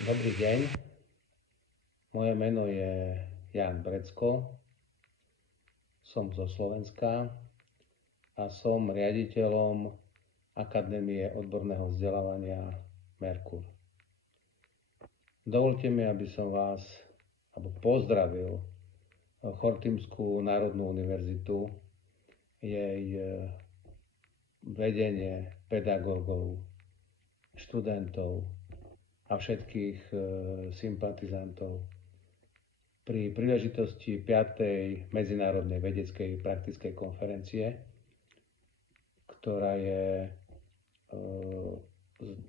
Dobrý deň, moje meno je Ján Brecko, som zo Slovenska a som riaditeľom Akadémie odborného vzdelávania Merkur. Dovolte mi, aby som vás pozdravil Chortýmskú národnú univerzitu, jej vedenie, pedagógov, študentov a všetkých sympatizantov pri príležitosti 5. Medzinárodnej vedeckej praktickej konferencie, ktorá je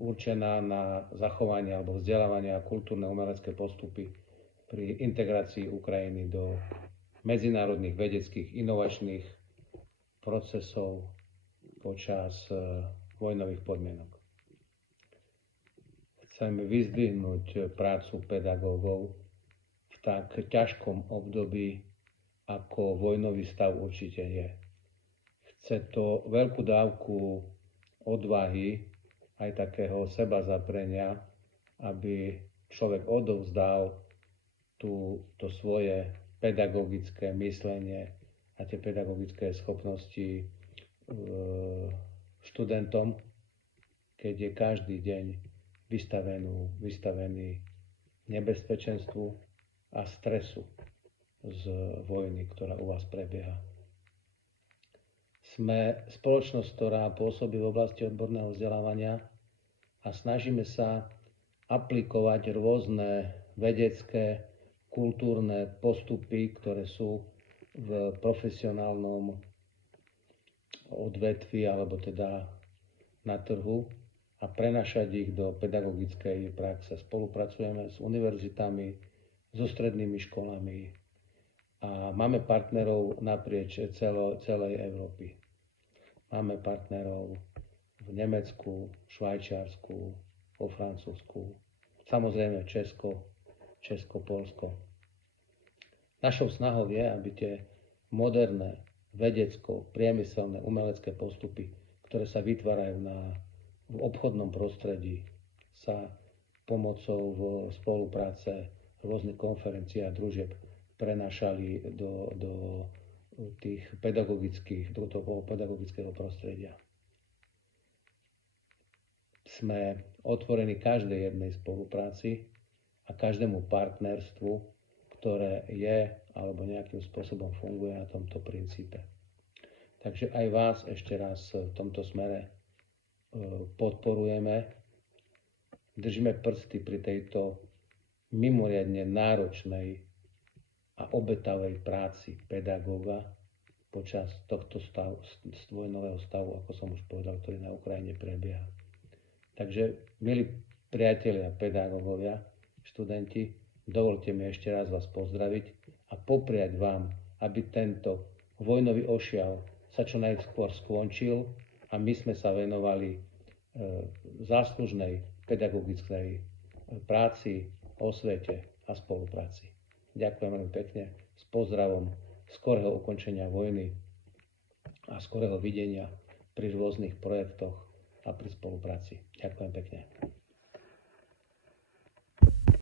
určená na zachovanie alebo vzdelávanie a kultúrne umelecké postupy pri integrácii Ukrajiny do medzinárodných vedeckých inovačných procesov počas vojnových podmienok. Chcem vyzdvihnúť prácu pedagógov v tak ťažkom období, ako vojnový stav určite je. Chce to veľkú dávku odvahy, aj takého sebazaprenia, aby človek odovzdal to svoje pedagogické myslenie a tie pedagogické schopnosti študentom, keď je každý deň vystavený nebezpečenstvu a stresu z vojny, ktorá u vás prebieha. Sme spoločnosť, ktorá pôsobí v oblasti odborného vzdelávania a snažíme sa aplikovať rôzne vedecké, kultúrne postupy, ktoré sú v profesionálnom odvetví alebo teda na trhu, a prenášať ich do pedagogickej praxe. Spolupracujeme s univerzitami, so strednými školami a máme partnerov naprieč celej Európy. Máme partnerov v Nemecku, Švajčiarsku, vo Francúzsku, samozrejme Česko, Poľsko. Našou snahou je, aby tie moderné vedecko-priemyselné umelecké postupy, ktoré sa vytvárajú v obchodnom prostredí, sa pomocou spolupráce rôznych konferencií a družieb prenášali do toho pedagogického prostredia. Sme otvorení každej jednej spolupráci a každému partnerstvu, ktoré je alebo nejakým spôsobom funguje na tomto princípe. Takže aj vás ešte raz v tomto smere podporujeme, držíme prsty pri tejto mimoriadne náročnej a obetavej práci pedagóga počas tohto vojnového stavu, ako som už povedal, ktorý na Ukrajine prebieha. Takže, milí priatelia, pedagógovia, študenti, dovolte mi ešte raz vás pozdraviť a popriať vám, aby tento vojnový ošial sa čo najskôr skončil a my sme sa venovali záslužnej pedagogickej práci, osvete a spolupráci. Ďakujem veľmi pekne, s pozdravom skorého ukončenia vojny a skorého videnia pri rôznych projektoch a pri spolupráci. Ďakujem pekne.